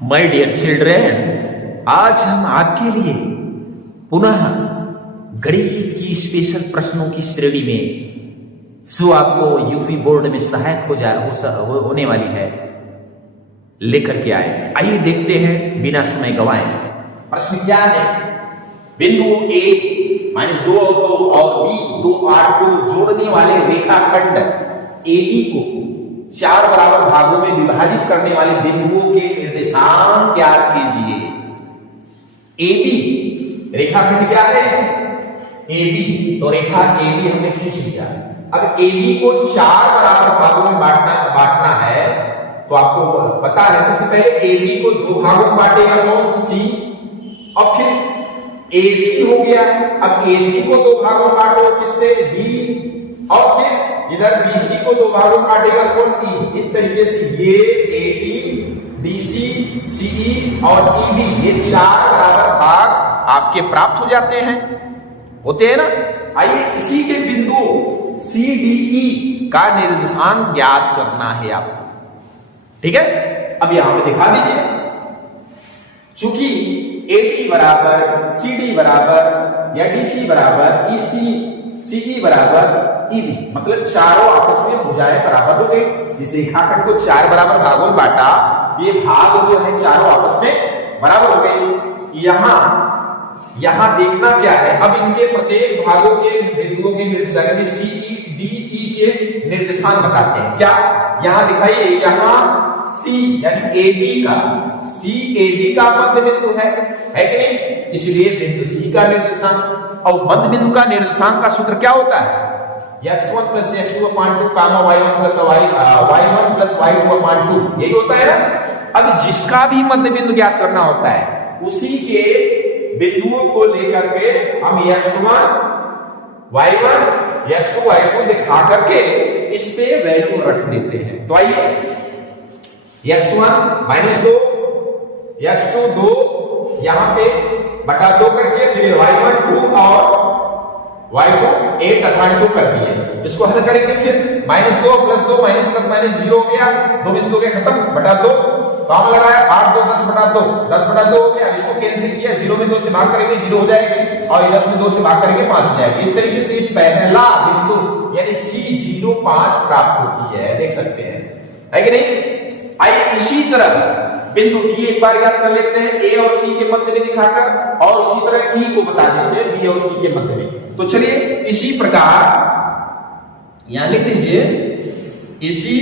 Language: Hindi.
माय डियर चिल्ड्रन, आज हम आपके लिए पुनः गणित की स्पेशल प्रश्नों की श्रेणी में जो आपको यूपी बोर्ड में सहायक होने वाली है लेकर के आए हैं। आइए देखते हैं बिना समय गवाए। प्रश्न क्या है? बिंदु ए -2 और 2 और बी 2 8 को जोड़ने वाले रेखाखंड AB को 4 बराबर भागों में विभाजित करने वाले बिंदुओं के निर्देशांक ज्ञात कीजिए। AB रेखाखंड क्या है? AB, तो रेखा AB हमने खींच लिया। अब AB को 4 बराबर भागों में बांटना है, तो आपको पता है सबसे पहले AB को 2 भागों में बांटेगा कौन? C, और फिर AC हो गया। अब AC को 2 भागों में बांटो किससे? D, और फिर इधर BC को 2 भागों में बांटेगा कौन? E। इस तरीके से ये AD, DC, CE और EB ये 4 बराबर भाग आपके प्राप्त हो जाते हैं, होते हैं ना। आइए इसी के बिंदु CDE का निर्देशांक ज्ञात करना है आपको, ठीक है। अब यहां पे दिखा दीजिए, चूंकि AD बराबर CD बराबर या DC बराबर EC, CE बराबर EB, मतलब चारों आपस में भुजाएं बराबर हो गई। जिस रेखाखंड को 4 बराबर भागों में बांटा, ये भाग जो है चारों आपस में बराबर हो गई। यहां देखना क्या है? अब इनके प्रत्येक भागों के बिंदुओं के निर्देशांक CEDE के निर्देशांक बताते हैं। क्या यहां दिखाइए, यहां C यानी CAB का मध्य बिंदु है कि नहीं? इसलिए बिंदु C का निर्देशांक, और मध्य बिंदु का निर्देशांक का सूत्र क्या होता है? x1 + x2 / 2 y1 + y2 / 2, यही होता है ना। अब जिसका भी मध्य बिंदु ज्ञात करना होता है, उसी के बिंदुओं को लेकर के हम x1 y1 x2 y2 दिखा करके इस पे वैल्यू रख देते हैं। तो आइए x1 -2 x2 2 यहां पे बटा 2 करके फिर y1 2 और y2 8/2 कर दिए। इसको हल करेंगे, फिर -2 + 2 -+- 0 हो गया, 2 में से 2 गया खत्म, बटा 2 काम लगाया, 8 2 10/2, 10/2 हो गया। इसको कैंसिल किया, 0 में 2 से भाग करेंगे 0 हो जाएगी, और 10 में 2 से भाग करेंगे 5 हो जाएगी। इस तरीके से पहला बिंदु यानी C05 प्राप्त होती है, देख सकते हैं, है कि नहीं। आइए इसी तरह बिंदु E एक बार याद कर लेते हैं, A और C के मध्य में दिखाकर, और इसी तरह E को बता देते हैं B और C के मध्य में। तो चलिए इसी प्रकार यहां लिख दीजिए, इसी